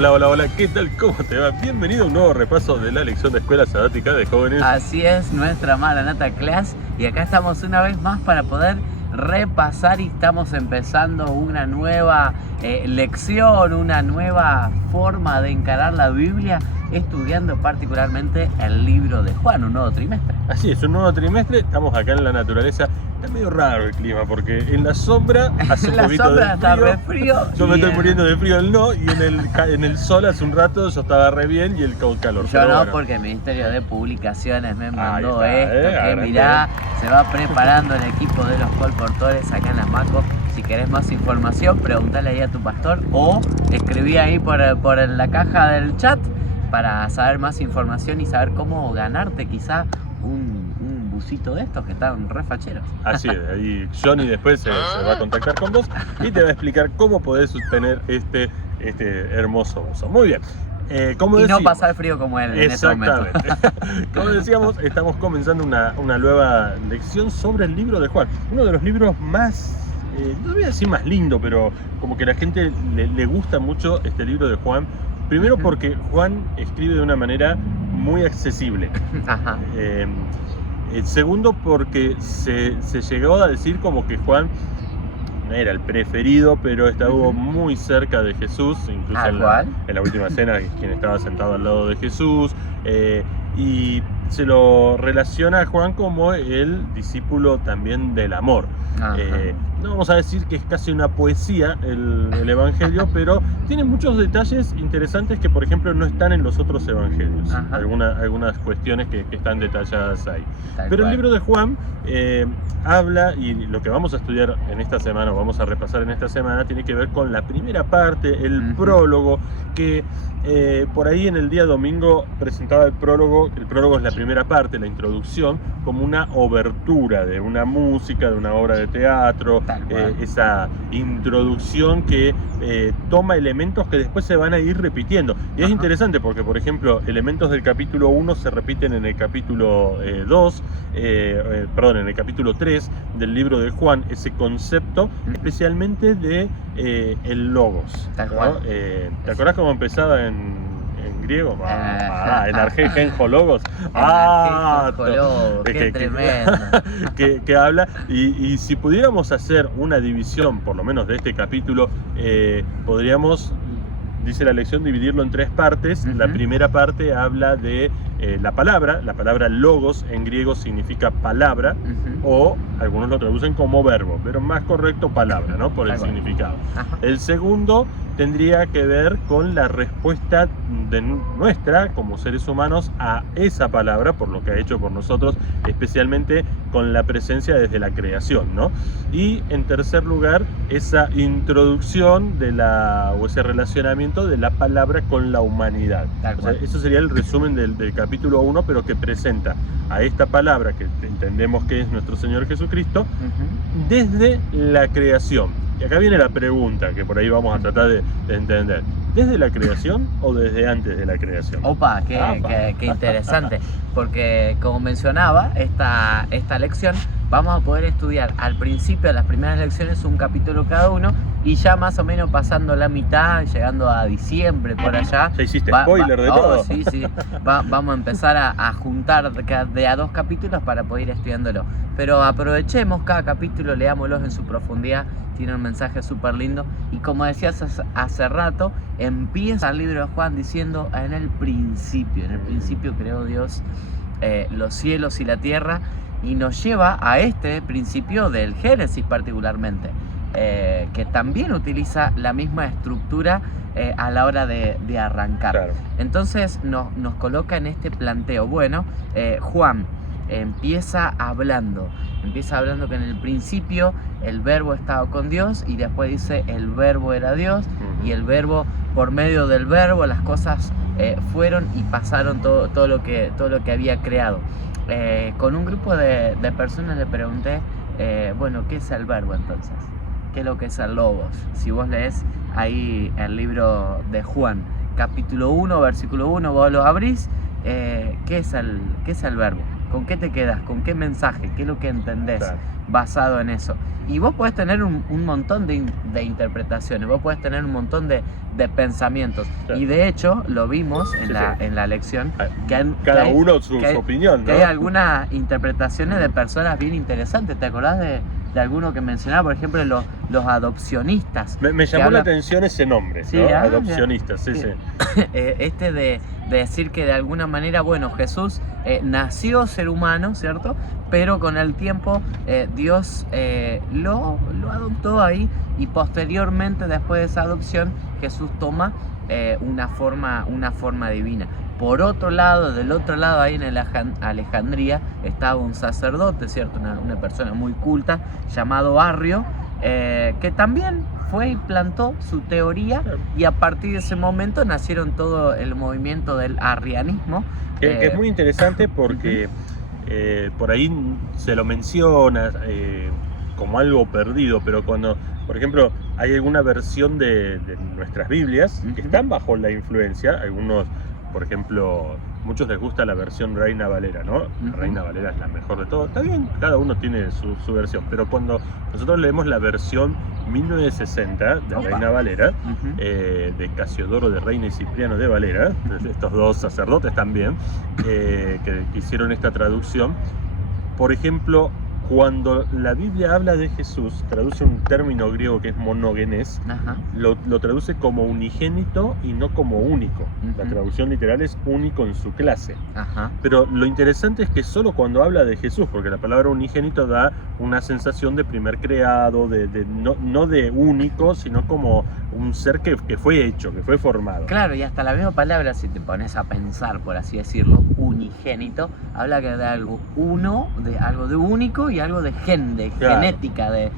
Hola, hola, hola, ¿qué tal? ¿Cómo te va? Bienvenido a un nuevo repaso de la lección de Escuela Sabática de Jóvenes. Así es, nuestra Maranatha Class, y acá estamos una vez más para poder repasar y estamos empezando una nueva lección, una nueva forma de encarar la Biblia, estudiando particularmente el libro de Juan, un nuevo trimestre. Así es, un nuevo trimestre, estamos acá en la naturaleza. Está medio raro el clima porque en la sombra hace un La poquito sombra de está frío. re frío. Yo me estoy muriendo de frío, él no, y en el sol hace un rato yo estaba re bien y el calor. Yo Pero no, bueno. porque el Ministerio de Publicaciones me mandó está, esto, que mirá, se va preparando el equipo de los colportores acá en la Maco. Si querés más información, preguntale ahí a tu pastor o escribí ahí por la caja del chat para saber más información y saber cómo ganarte quizá un busito de estos que están re facheros. Así es, ahí Johnny después se va a contactar con vos y te va a explicar cómo podés obtener este hermoso buzo. Muy bien. Como y decíamos, no pasar frío como él en este momento. exactamente. Como decíamos, estamos comenzando una nueva lección sobre el libro de Juan. Uno de los libros más, no voy a decir más lindo, pero como que a la gente le gusta mucho este libro de Juan. Primero porque Juan escribe de una manera muy accesible. Ajá. Segundo porque se llegó a decir como que Juan no era el preferido, pero estuvo muy cerca de Jesús, incluso en la última cena, quien estaba sentado al lado de Jesús, y se lo relaciona a Juan como el discípulo también del amor. No vamos a decir que es casi una poesía el Evangelio, pero tiene muchos detalles interesantes que, por ejemplo, no están en los otros Evangelios. Algunas cuestiones que están detalladas ahí. Pero el libro de Juan habla, y lo que vamos a estudiar en esta semana, o vamos a repasar en esta semana, tiene que ver con la primera parte, el prólogo, que por ahí en el día domingo presentaba el prólogo. El prólogo es la primera parte, la introducción, como una obertura de una música, de una obra de teatro, esa introducción que toma elementos que después se van a ir repitiendo. Y es interesante porque, por ejemplo, elementos del capítulo 1 se repiten en el capítulo 2, perdón, en el capítulo 3 del libro de Juan, ese concepto, especialmente de el logos, ¿no? ¿Te acordás cómo empezaba en griego? En argenjo logos. Qué tremendo. que habla, y si pudiéramos hacer una división, por lo menos de este capítulo, podríamos, dice la lección, dividirlo en tres partes. La primera parte habla de la palabra logos en griego significa palabra, o algunos lo traducen como verbo, pero más correcto palabra, ¿no? Por el significado. El segundo tendría que ver con la respuesta de nuestra como seres humanos a esa palabra, por lo que ha hecho por nosotros, especialmente con la presencia desde la creación, ¿no? Y en tercer lugar, esa introducción o ese relacionamiento de la palabra con la humanidad. O sea, eso sería el resumen del capítulo 1, pero que presenta a esta palabra que entendemos que es nuestro Señor Jesucristo desde la creación. Y acá viene la pregunta que por ahí vamos a tratar de entender. ¿Desde la creación o desde antes de la creación? Opa, qué interesante. Porque como mencionaba, esta lección vamos a poder estudiar al principio de las primeras lecciones un capítulo cada uno, y ya más o menos pasando la mitad, llegando a diciembre por allá. ¿Ya hiciste spoiler de todo? Sí. Vamos a empezar a juntar de a dos capítulos para poder ir estudiándolo. Pero aprovechemos cada capítulo, leámoslos en su profundidad. Tiene un mensaje súper lindo. Y como decías hace rato, empieza el libro de Juan diciendo: en el principio creó Dios los cielos y la tierra, y nos lleva a este principio del Génesis particularmente, que también utiliza la misma estructura a la hora de arrancar. Entonces nos coloca en este planteo. Bueno, Juan empieza hablando que en el principio el verbo estaba con Dios, y después dice el verbo era Dios, y el verbo, por medio del verbo, las cosas fueron y pasaron todo lo que había creado. Con un grupo de personas le pregunté, bueno, ¿qué es el verbo entonces? ¿Qué es lo que es el logos? Si vos lees ahí el libro de Juan, capítulo 1, versículo 1, vos lo abrís, ¿qué es el verbo? ¿Con qué te quedas? ¿Con qué mensaje? ¿Qué es lo que entendés basado en eso? Y vos podés tener un montón de interpretaciones, vos podés tener un montón de pensamientos. Y de hecho, lo vimos en la lección. Cada uno su opinión, ¿no? Que hay algunas interpretaciones de personas bien interesantes. ¿Te acordás de alguno que mencionaba? Por ejemplo, los adopcionistas. Me llamó la atención ese nombre, ¿no? Adopcionistas, sí. De decir que de alguna manera, bueno, Jesús nació ser humano, ¿cierto? Pero con el tiempo Dios lo adoptó ahí, y posteriormente, después de esa adopción, Jesús toma una forma divina. Por otro lado, del otro lado, ahí en Alejandría, estaba un sacerdote, ¿cierto? Una persona muy culta, llamado Arrio, que también fue y plantó su teoría, y a partir de ese momento nacieron todo el movimiento del arrianismo. Que es muy interesante porque por ahí se lo menciona como algo perdido, pero cuando, por ejemplo, hay alguna versión de nuestras Biblias que están bajo la influencia, algunos, por ejemplo, muchos les gusta la versión Reina Valera, ¿no? Reina Valera es la mejor de todo. Está bien, cada uno tiene su versión, pero cuando nosotros leemos la versión 1960 de Reina Valera, de Casiodoro de Reina y Cipriano de Valera, estos dos sacerdotes también, que hicieron esta traducción, por ejemplo, cuando la Biblia habla de Jesús, traduce un término griego que es monogenes, lo traduce como unigénito y no como único. La traducción literal es único en su clase. Pero lo interesante es que solo cuando habla de Jesús, porque la palabra unigénito da una sensación de primer creado, no de único, sino como un ser que fue hecho, que fue formado. Claro, y hasta la misma palabra, si te pones a pensar, por así decirlo, unigénito, habla de algo uno, de algo de único, y algo de genética, de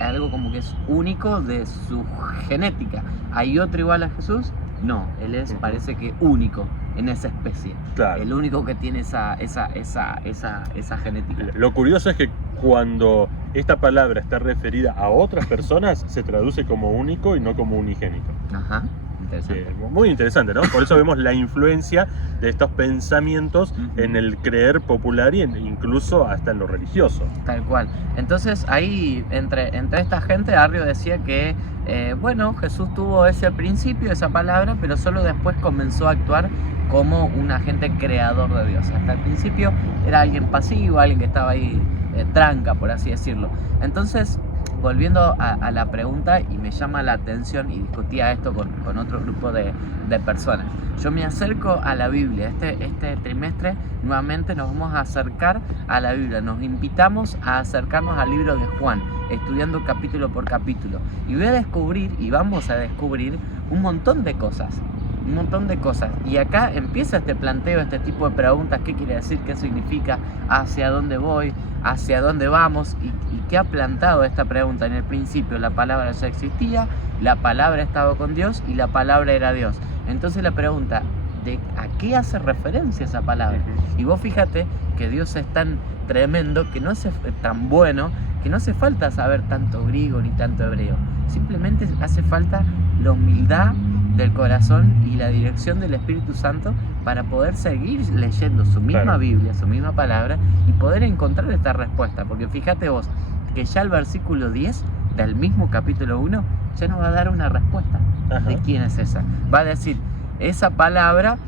algo como que es único de su genética. ¿Hay otro igual a Jesús? No, él es, parece que único en esa especie. El único que tiene esa genética. Lo curioso es que cuando esta palabra está referida a otras personas, se traduce como único y no como unigénito. Muy interesante, ¿no? Por eso vemos la influencia de estos pensamientos en el creer popular y incluso hasta en lo religioso. Tal cual. Entonces ahí, entre esta gente, Arrio decía que bueno, Jesús tuvo ese principio, esa palabra, pero solo después comenzó a actuar como un agente creador de Dios. Hasta el principio era alguien pasivo, alguien que estaba ahí tranca, por así decirlo. Entonces, volviendo a la pregunta, y me llama la atención, y discutía esto con otro grupo de personas. Yo me acerco a la Biblia. Este trimestre nuevamente nos vamos a acercar a la Biblia. Nos invitamos a acercarnos al libro de Juan, estudiando capítulo por capítulo. Y vamos a descubrir un montón de cosas. Y acá empieza este planteo, este tipo de preguntas: ¿qué quiere decir? ¿Qué significa? ¿Hacia dónde voy? ¿Hacia dónde vamos? ¿Y qué ha plantado esta pregunta? En el principio la palabra ya existía, la palabra estaba con Dios y la palabra era Dios. Entonces la pregunta, ¿a qué hace referencia esa palabra? Y vos fíjate que Dios es tan tremendo, tan bueno, que no hace falta saber tanto griego ni tanto hebreo. Simplemente hace falta la humildad del corazón y la dirección del Espíritu Santo para poder seguir leyendo su misma Biblia, su misma palabra, y poder encontrar esta respuesta. Porque fíjate vos que ya el versículo 10 del mismo capítulo 1 ya nos va a dar una respuesta de quién es esa. Va a decir, esa palabra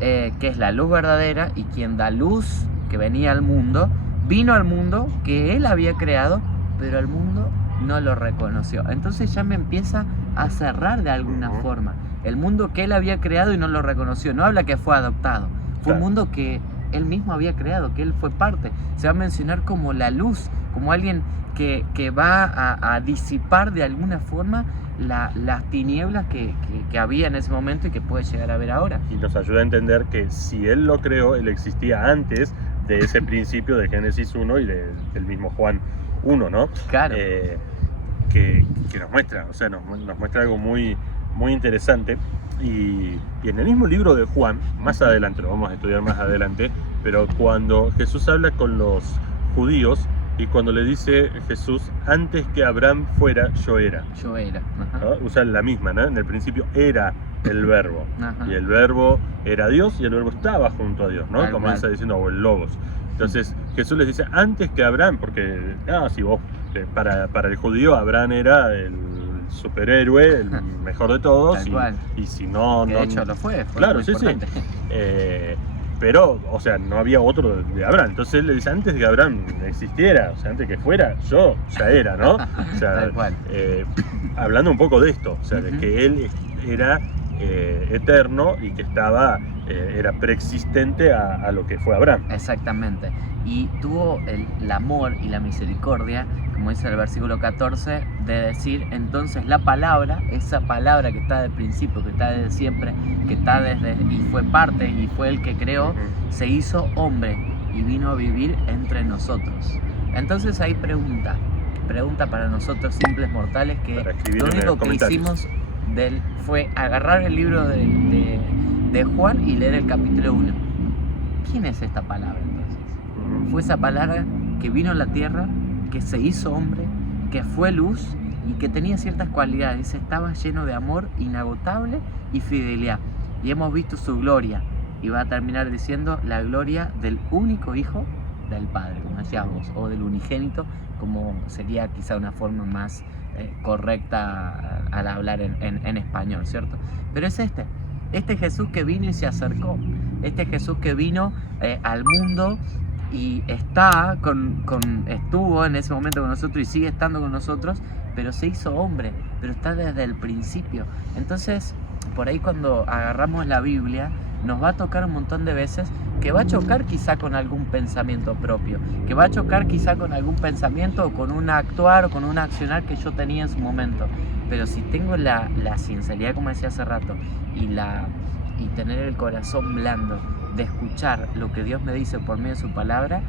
que es la luz verdadera, y quien da luz, que venía al mundo, vino al mundo que él había creado, pero el mundo no lo reconoció. Entonces ya me empieza a cerrar de alguna forma. El mundo que él había creado y no lo reconoció. No habla que fue adoptado. Fue un mundo que él mismo había creado, que él fue parte. Se va a mencionar como la luz, como alguien que va a disipar de alguna forma las tinieblas que había en ese momento y que puede llegar a ver ahora. Y nos ayuda a entender que si él lo creó, él existía antes de ese principio de Génesis 1 y del mismo Juan 1, ¿no? Claro. Que nos muestra, nos muestra algo muy, muy interesante. Y en el mismo libro de Juan, más adelante, lo vamos a estudiar más adelante, pero cuando Jesús habla con los judíos, y cuando le dice Jesús, antes que Abraham fuera, yo era. Yo era. ¿No? Usa la misma, ¿no? En el principio era el verbo. Y el verbo era Dios, y el verbo estaba junto a Dios, ¿no? Comienza diciendo, o el logos. Entonces Jesús les dice, antes que Abraham, porque si vos, para el judío Abraham era el superhéroe, el mejor de todos, y si no... De hecho lo fue claro, sí. Pero, o sea, no había otro de Abraham. Entonces él le dice, antes de que Abraham existiera, o sea, antes que fuera, yo ya era, ¿no? O sea, hablando un poco de esto, o sea, de que él era eterno y que estaba, era preexistente a lo que fue Abraham. Exactamente. Y tuvo el amor y la misericordia, como dice el versículo 14, de decir, entonces la palabra, esa palabra que está del principio, que está desde siempre, que está desde, y fue parte, y fue el que creó, se hizo hombre y vino a vivir entre nosotros. Entonces hay pregunta para nosotros simples mortales, que lo único que hicimos de él fue agarrar el libro de Juan y leer el capítulo 1. ¿Quién es esta palabra entonces? Fue esa palabra que vino a la tierra, que se hizo hombre, que fue luz y que tenía ciertas cualidades. Estaba lleno de amor inagotable y fidelidad. Y hemos visto su gloria. Y va a terminar diciendo la gloria del único Hijo del Padre, como decías vos, o del unigénito, como sería quizá una forma más correcta al hablar en español, ¿cierto? Pero es este Jesús que vino y se acercó, este Jesús que vino al mundo y estuvo en ese momento con nosotros y sigue estando con nosotros, pero se hizo hombre, pero está desde el principio. Entonces, por ahí cuando agarramos la Biblia, nos va a tocar un montón de veces que va a chocar quizá con algún pensamiento propio, que va a chocar quizá con algún pensamiento o con un actuar o con un accionar que yo tenía en su momento. Pero si tengo la sinceridad, como decía hace rato, y tener el corazón blando de escuchar lo que Dios me dice por medio de su palabra,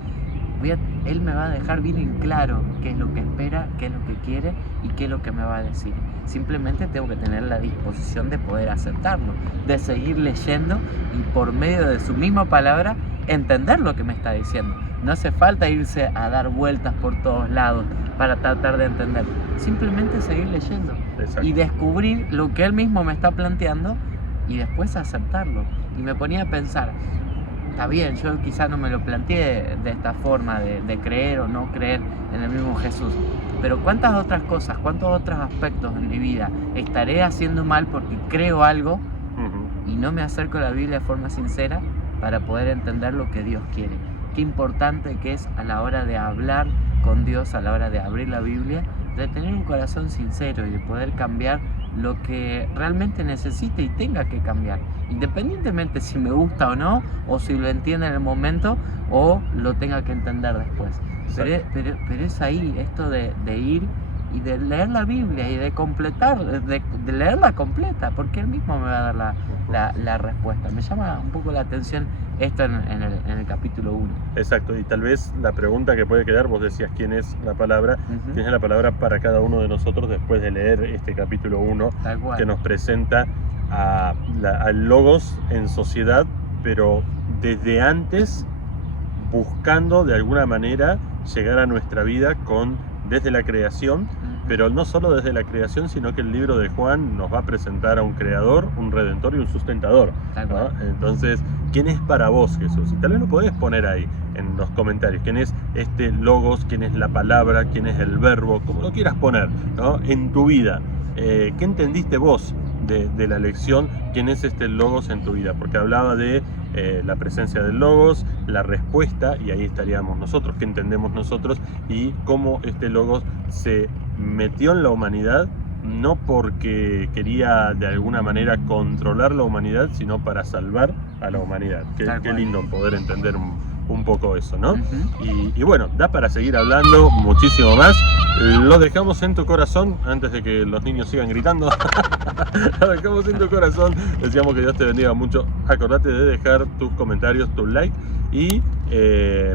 Él me va a dejar bien en claro qué es lo que espera, qué es lo que quiere y qué es lo que me va a decir. Simplemente tengo que tener la disposición de poder aceptarlo, de seguir leyendo y por medio de su misma palabra entender lo que me está diciendo. No hace falta irse a dar vueltas por todos lados para tratar de entender. Simplemente seguir leyendo. Exacto. Y descubrir lo que Él mismo me está planteando y después aceptarlo. Y me ponía a pensar, está bien, yo quizá no me lo planteé de esta forma de creer o no creer en el mismo Jesús, pero ¿cuántas otras cosas, cuántos otros aspectos en mi vida estaré haciendo mal porque creo algo y no me acerco a la Biblia de forma sincera para poder entender lo que Dios quiere? Qué importante que es a la hora de hablar con Dios, a la hora de abrir la Biblia, de tener un corazón sincero y de poder cambiar lo que realmente necesite y tenga que cambiar, independientemente si me gusta o no, o si lo entienda en el momento o lo tenga que entender después. Pero es ahí, esto de ir y de leer la Biblia y de completar, de leerla completa, porque Él mismo me va a dar la respuesta. Me llama un poco la atención esto en el capítulo 1. Exacto, y tal vez la pregunta que puede quedar, vos decías quién es la palabra, quién es la palabra para cada uno de nosotros después de leer este capítulo 1, que nos presenta al Logos en sociedad, pero desde antes, buscando de alguna manera llegar a nuestra vida desde la creación, pero no solo desde la creación, sino que el libro de Juan nos va a presentar a un creador, un redentor y un sustentador, ¿no? Entonces, ¿quién es para vos Jesús? Y tal vez lo podés poner ahí en los comentarios. ¿Quién es este Logos? ¿Quién es la palabra? ¿Quién es el verbo? Como lo quieras poner, ¿no? En tu vida. ¿Qué entendiste vos de la lección? ¿Quién es este Logos en tu vida? Porque hablaba de la presencia del Logos, la respuesta, y ahí estaríamos nosotros, qué entendemos nosotros y cómo este Logos se metió en la humanidad, no porque quería de alguna manera controlar la humanidad, sino para salvar a la humanidad. Qué lindo poder entender un poco eso, ¿no? Y bueno, da para seguir hablando muchísimo más. Lo dejamos en tu corazón antes de que los niños sigan gritando. Lo dejamos en tu corazón. Deseamos que Dios te bendiga mucho. Acordate de dejar tus comentarios, tu like, y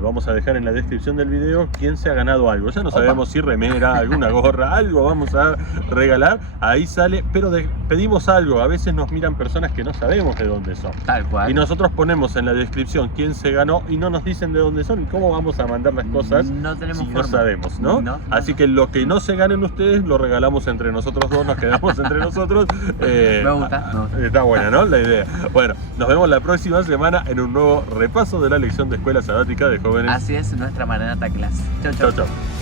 vamos a dejar en la descripción del video quién se ha ganado algo. Ya no sabemos si remera, alguna gorra, algo vamos a regalar. Ahí sale, pero pedimos algo. A veces nos miran personas que no sabemos de dónde son. Tal cual. Y nosotros ponemos en la descripción quién se ganó y no nos dicen de dónde son. ¿Y cómo vamos a mandar las cosas si no sabemos, ¿no? Así que lo que no se ganen ustedes lo regalamos entre nosotros dos, nos quedamos entre nosotros. Me gusta. Está buena, ¿no? La idea. Bueno, nos vemos la próxima semana en un nuevo repaso de la lección de escuela sabática de jóvenes. Así es, nuestra Maranata Class. Chau, chau. Chau, chau.